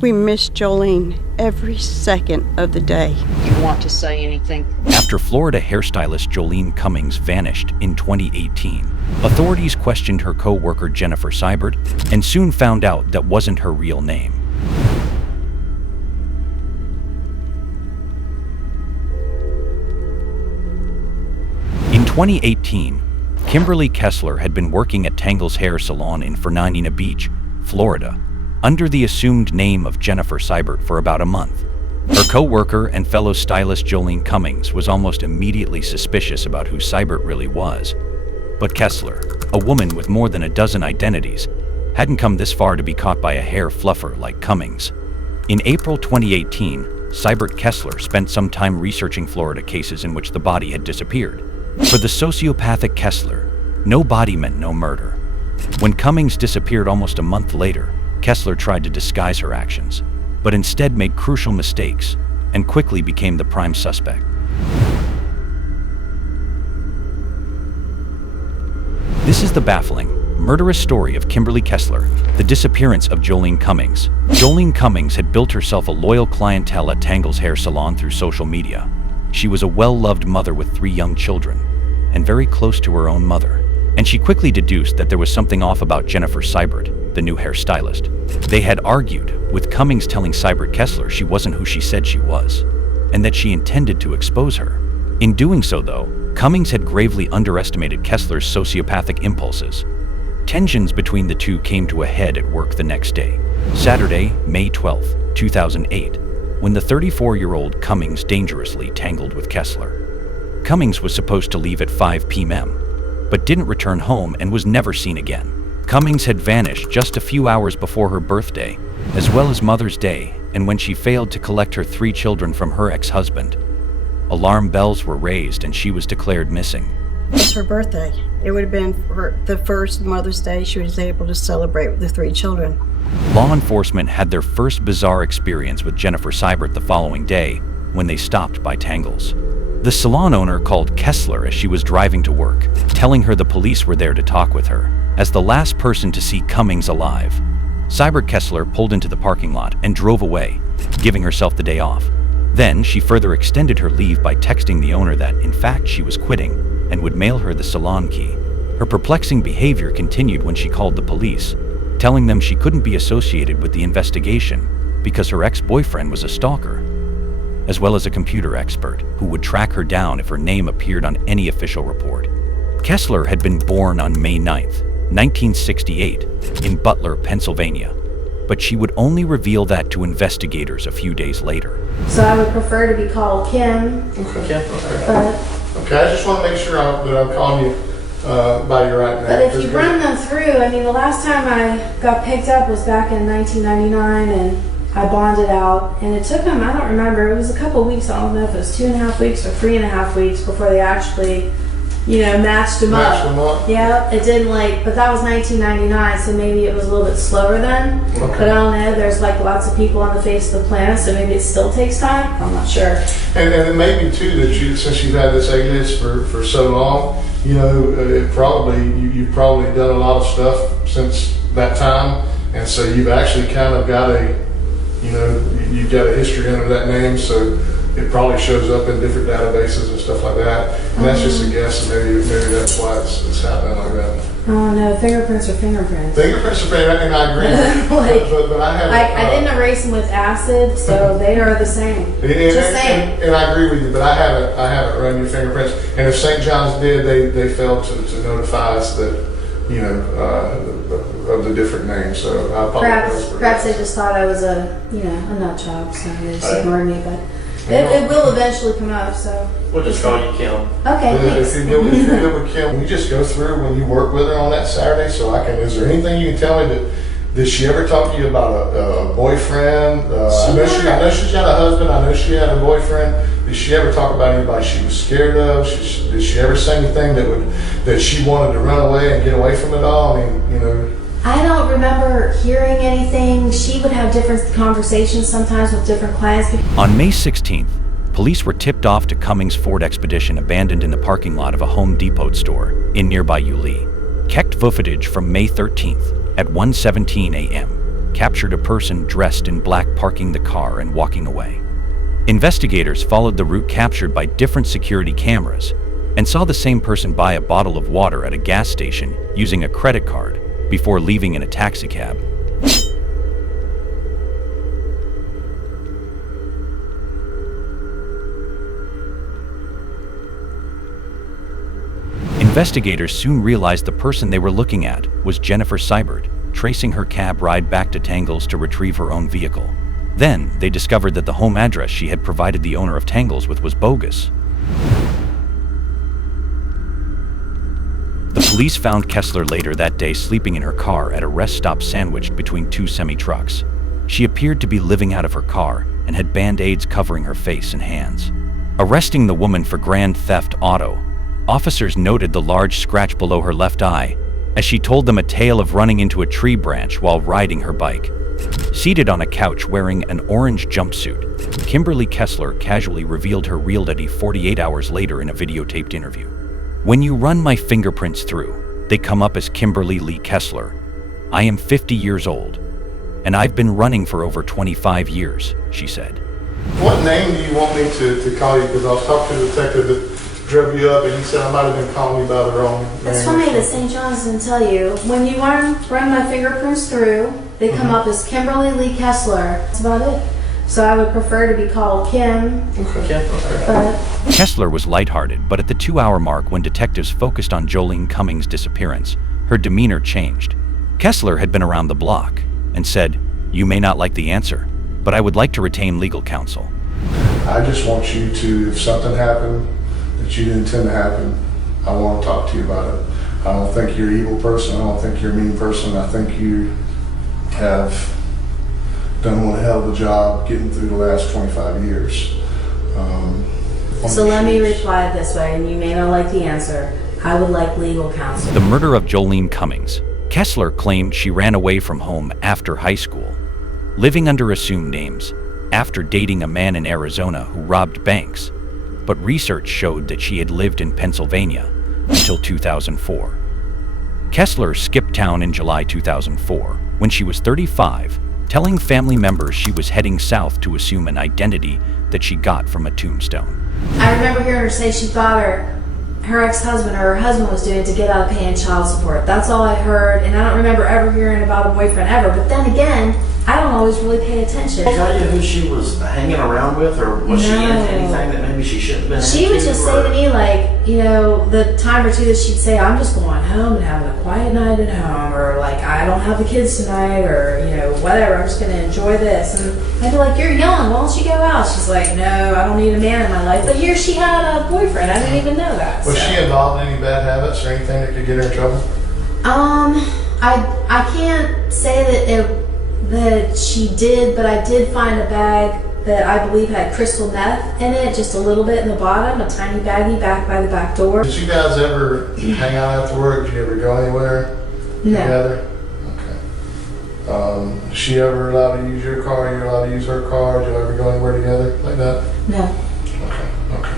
We miss Jolene every second of the day. Do you want to say anything? After Florida hairstylist Jolene Cummings vanished in 2018, authorities questioned her co-worker Jennifer Seibert and soon found out that wasn't her real name. In 2018, Kimberly Kessler had been working at Tangle's Hair Salon in Fernandina Beach, Florida, under the assumed name of Jennifer Seibert for about a month. Her co-worker and fellow stylist Jolene Cummings was almost immediately suspicious about who Seibert really was. But Kessler, a woman with more than a dozen identities, hadn't come this far to be caught by a hair fluffer like Cummings. In April 2018, Seibert Kessler spent some time researching Florida cases in which the body had disappeared. For the sociopathic Kessler, no body meant no murder. When Cummings disappeared almost a month later, Kessler tried to disguise her actions, but instead made crucial mistakes and quickly became the prime suspect. This is the baffling, murderous story of Kimberly Kessler, the disappearance of Jolene Cummings. Jolene Cummings had built herself a loyal clientele at Tangle's Hair Salon through social media. She was a well-loved mother with 3 young children, and very close to her own mother. And she quickly deduced that there was something off about Jennifer Seibert, the new hairstylist. They had argued, with Cummings telling Seibert Kessler she wasn't who she said she was, and that she intended to expose her. In doing so, though, Cummings had gravely underestimated Kessler's sociopathic impulses. Tensions between the two came to a head at work the next day, Saturday, May 12, 2008, when the 34-year-old Cummings dangerously tangled with Kessler. Cummings was supposed to leave at 5 p.m., but didn't return home and was never seen again. Cummings had vanished just a few hours before her birthday, as well as Mother's Day, and when she failed to collect her 3 children from her ex-husband. Alarm bells were raised and she was declared missing. It's her birthday. It would have been the first Mother's Day she was able to celebrate with the 3 children. Law enforcement had their first bizarre experience with Jennifer Seibert the following day when they stopped by Tangle's. The salon owner called Kessler as she was driving to work, telling her the police were there to talk with her. As the last person to see Cummings alive, Seibert Kessler pulled into the parking lot and drove away, giving herself the day off. Then she further extended her leave by texting the owner that, in fact, she was quitting and would mail her the salon key. Her perplexing behavior continued when she called the police, telling them she couldn't be associated with the investigation because her ex-boyfriend was a stalker, as well as a computer expert who would track her down if her name appeared on any official report. Kessler had been born on May 9th, 1968, in Butler, Pennsylvania, but she would only reveal that to investigators a few days later. So I would prefer to be called Kim. Okay. Okay, I just want to make sure that I'm calling you by your right name. But if you run them through, I mean, the last time I got picked up was back in 1999, and I bonded out, and it took them, I don't remember, it was a couple weeks, I don't know if it was 2.5 weeks or 3.5 weeks before they actually, matched them up. Yeah, it didn't but that was 1999, so maybe it was a little bit slower then. Okay. But I don't know, there's lots of people on the face of the planet, so maybe it still takes time, I'm not sure. And it may be too that since you've had this alias for so long, you've probably done a lot of stuff since that time, and so you've actually kind of got you've got a history under that name, so it probably shows up in different databases and stuff like that. And that's just a guess, and maybe that's why it's happening like that. Oh no, fingerprints are fingerprints. Fingerprints are fingerprints, and I agree. but I didn't erase them with acid, so they are the same. And I agree with you, but I haven't run your fingerprints. And if St. John's did, they failed to notify us that of the different names. So I apologize. Perhaps they just thought I was a nut job, so they just ignored me. But it will eventually come up. So we'll just call you Kim. Okay, thanks. If you're good with Kim, we just go through when you work with her on that Saturday. So is there anything you can tell me that? Did she ever talk to you about a boyfriend? I know she's got a husband. I know she had a boyfriend. Did she ever talk about anybody she was scared of? Did she ever say anything that she wanted to run away and get away from it all? I don't remember hearing anything. She would have different conversations sometimes with different clients. On May 16th, police were tipped off to Cummings' Ford Expedition abandoned in the parking lot of a Home Depot store in nearby Yulee. Kecked footage from May 13th at 1:17 a.m. captured a person dressed in black parking the car and walking away. Investigators followed the route captured by different security cameras and saw the same person buy a bottle of water at a gas station using a credit card before leaving in a taxicab. Investigators soon realized the person they were looking at was Jennifer Seibert, tracing her cab ride back to Tangles to retrieve her own vehicle. Then, they discovered that the home address she had provided the owner of Tangles with was bogus. The police found Kessler later that day sleeping in her car at a rest stop sandwiched between two semi-trucks. She appeared to be living out of her car and had band-aids covering her face and hands. Arresting the woman for grand theft auto, officers noted the large scratch below her left eye as she told them a tale of running into a tree branch while riding her bike. Seated on a couch wearing an orange jumpsuit, Kimberly Kessler casually revealed her reality 48 hours later in a videotaped interview. "When you run my fingerprints through, they come up as Kimberly Lee Kessler. I am 50 years old, and I've been running for over 25 years, she said. What name do you want me to call you? Because I was talking to the detective that drove you up, and he said I might have been calling you by the wrong name. It's funny that St. John's didn't tell you. When you run my fingerprints through, they come up as Kimberly Lee Kessler. That's about it. So I would prefer to be called Kim. Okay. But Kessler was lighthearted, but at the 2-hour mark when detectives focused on Jolene Cummings' disappearance, her demeanor changed. Kessler had been around the block and said, "You may not like the answer, but I would like to retain legal counsel." I just want you to, if something happened that you didn't intend to happen, I want to talk to you about it. I don't think you're an evil person. I don't think you're a mean person. I think you have done one hell of a job getting through the last 25 years. so let me reply this way, and you may not like the answer. I would like legal counsel. The murder of Jolene Cummings. Kessler claimed she ran away from home after high school, living under assumed names, after dating a man in Arizona who robbed banks. But research showed that she had lived in Pennsylvania until 2004. Kessler skipped town in July 2004 when she was 35, telling family members she was heading south to assume an identity that she got from a tombstone. I remember hearing her say she thought her ex-husband or her husband was doing it to get out of paying child support. That's all I heard, and I don't remember ever hearing about a boyfriend ever. But then again, I don't always really pay attention. Did she tell you who she was hanging around with, or was she No. into anything that maybe she shouldn't have been She into? would just say to me, like, you know, the time or two that she'd say, "I'm just going home and having a quiet night at home," or like, "I don't have the kids tonight," or, you know, whatever, "I'm just going to enjoy this." And I'd be like, "You're young, why don't you go out?" She's like, "No, I don't need a man in my life." But here she had a boyfriend. I didn't even know that. Was so. she involved in any bad habits or anything that could get her in trouble? I can't say that she did, but I did find a bag that I believe had crystal meth in it, just a little bit in the bottom, a tiny baggie back by the back door. Did you guys ever hang out after work? Did you ever go anywhere No. together? Okay. Is she ever allowed to use your car? You're allowed to use her car? Did you ever go anywhere together like that? No. Okay.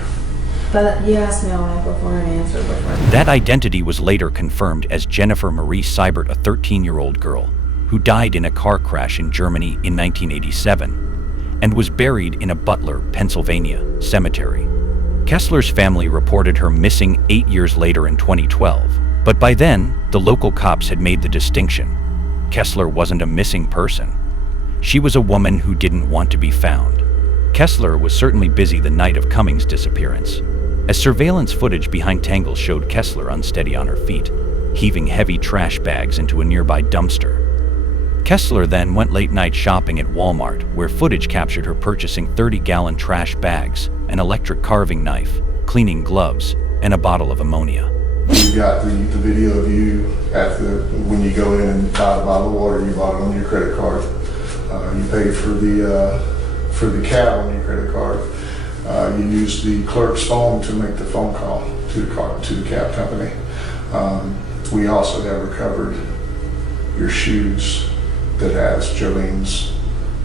But you asked me all that before and I answered before. That identity was later confirmed as Jennifer Marie Seibert, a 13-year-old girl who died in a car crash in Germany in 1987 and was buried in a Butler, Pennsylvania cemetery. Kessler's family reported her missing 8 years later in 2012, but by then, the local cops had made the distinction. Kessler wasn't a missing person. She was a woman who didn't want to be found. Kessler was certainly busy the night of Cummings' disappearance, as surveillance footage behind Tangles showed Kessler unsteady on her feet, heaving heavy trash bags into a nearby dumpster. Kessler then went late-night shopping at Walmart, where footage captured her purchasing 30-gallon trash bags, an electric carving knife, cleaning gloves, and a bottle of ammonia. You got the video of you when you go in and buy a bottle of water. You bought it on your credit card. You paid for the cab on your credit card. You used the clerk's phone to make the phone call to the cab company. We also have recovered your shoes that has Jolene's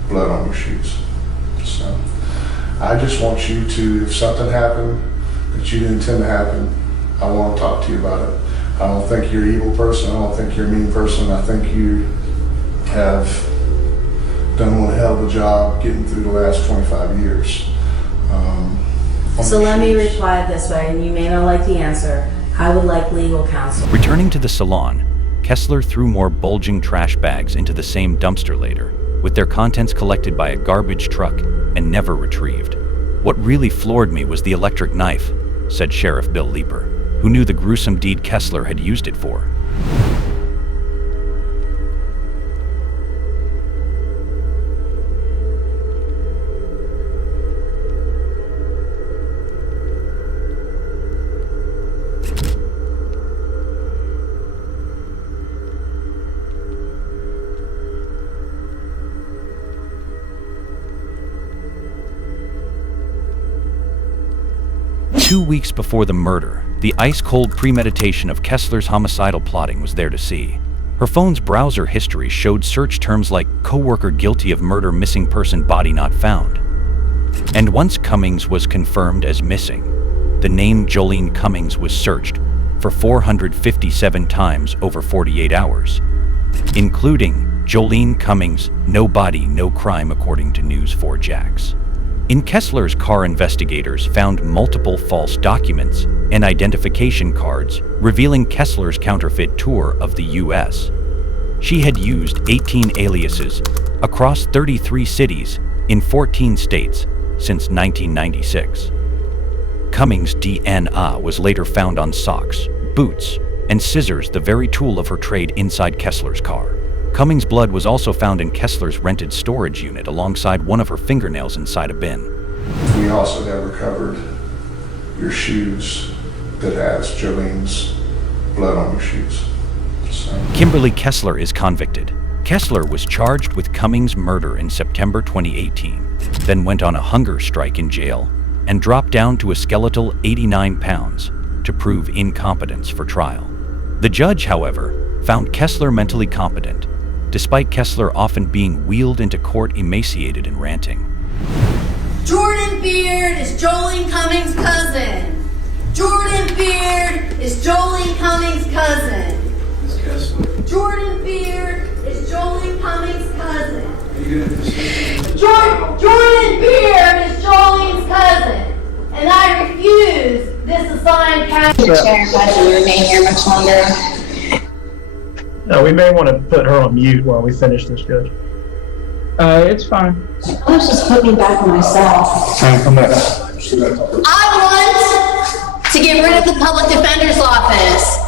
blood on your shoes. So I just want you to, if something happened that you didn't intend to happen, I want to talk to you about it. I don't think you're an evil person. I don't think you're a mean person. I think you have done one hell of a job getting through the last 25 years. On So the let me shoes. reply it this way, and you may not like the answer. I would like legal counsel. Returning to the salon, Kessler threw more bulging trash bags into the same dumpster later, with their contents collected by a garbage truck and never retrieved. What really floored me was the electric knife, said Sheriff Bill Leeper, who knew the gruesome deed Kessler had used it for. Two weeks before the murder, the ice-cold premeditation of Kessler's homicidal plotting was there to see. Her phone's browser history showed search terms like "coworker guilty of murder, missing person, body not found." And once Cummings was confirmed as missing, the name Jolene Cummings was searched for 457 times over 48 hours, including Jolene Cummings, no body, no crime, according to News4Jax. In Kessler's car, investigators found multiple false documents and identification cards revealing Kessler's counterfeit tour of the U.S. She had used 18 aliases across 33 cities in 14 states since 1996. Cummings' DNA was later found on socks, boots, and scissors, the very tool of her trade, inside Kessler's car. Cummings' blood was also found in Kessler's rented storage unit alongside one of her fingernails inside a bin. We also have recovered your shoes that has Jolene's blood on your shoes. So. Kimberly Kessler is convicted. Kessler was charged with Cummings' murder in September 2018, then went on a hunger strike in jail and dropped down to a skeletal 89 pounds to prove incompetence for trial. The judge, however, found Kessler mentally competent, despite Kessler often being wheeled into court emaciated and ranting. Jordan Beard is Jolene Cummings' cousin. Jordan Beard is Jolene Cummings' cousin. Ms. Kessler, Jordan Beard is Jolene Cummings' cousin. are you going to proceed? Jordan Beard is Jolene's cousin. And I refuse this assigned counsel. The chair hasn't remained here much longer. We may want to put her on mute while we finish this, Judge. It's fine. I was just putting back on myself. Come back. I want to get rid of the public defender's office.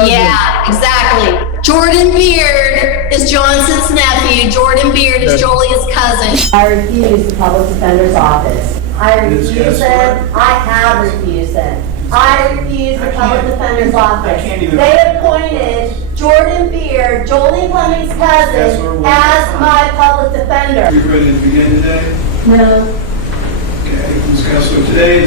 Yeah, exactly. Jordan Beard is Johnson's nephew. Jordan Beard is Jolene's cousin. I refuse the public defender's office. I refuse it. I have refused it. I refuse the public defender's office. They appointed Jordan Beard, Jolene Cummings' cousin, as my public defender. Are you ready to begin today? No. Okay, Ms. Kessler, today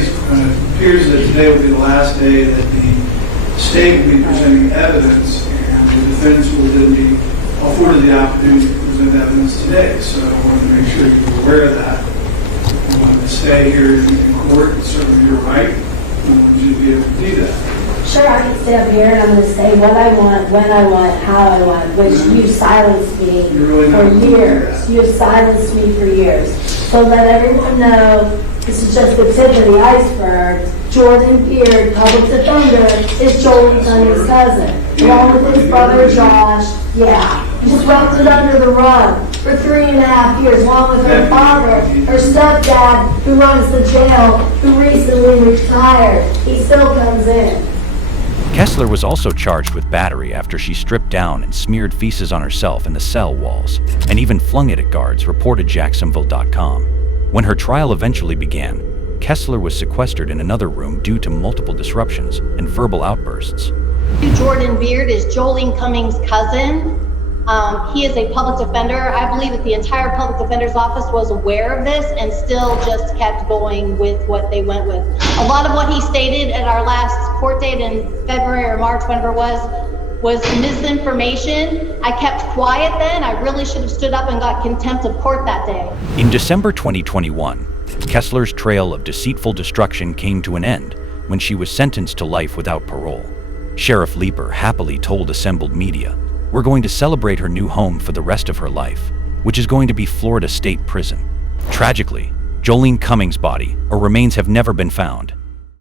appears that today will be the last day that the state will be presenting evidence, and the defense will then be afforded the opportunity to present evidence today. So I wanted to make sure you were aware of that. I wanted to stay here in court, and certainly your right. I want you to be able to do that. Sure, I can stay up here and I'm going to say what I want, when I want, how I want, which you've silenced me for years. You've silenced me for years. So let everyone know this is just the tip of the iceberg. Jordan Beard, public defender, is Jolene Cummings' cousin, along with his brother Josh. Yeah, he just swept it under the rug for 3.5 years, along with her father, her stepdad, who runs the jail, who recently retired. He still comes in. Kessler was also charged with battery after she stripped down and smeared feces on herself in the cell walls, and even flung it at guards, reported Jacksonville.com. When her trial eventually began, Kessler was sequestered in another room due to multiple disruptions and verbal outbursts. Jordan Beard is Jolene Cummings' cousin. He is a public defender. I believe that the entire public defender's office was aware of this and still just kept going with what they went with. A lot of what he stated at our last court date in February or March, whenever it was misinformation. I kept quiet then. I really should have stood up and got contempt of court that day. In December 2021, Kessler's trail of deceitful destruction came to an end when she was sentenced to life without parole. Sheriff Leeper happily told assembled media, "We're going to celebrate her new home for the rest of her life, which is going to be Florida State Prison. Tragically, Jolene Cummings' body or remains have never been found.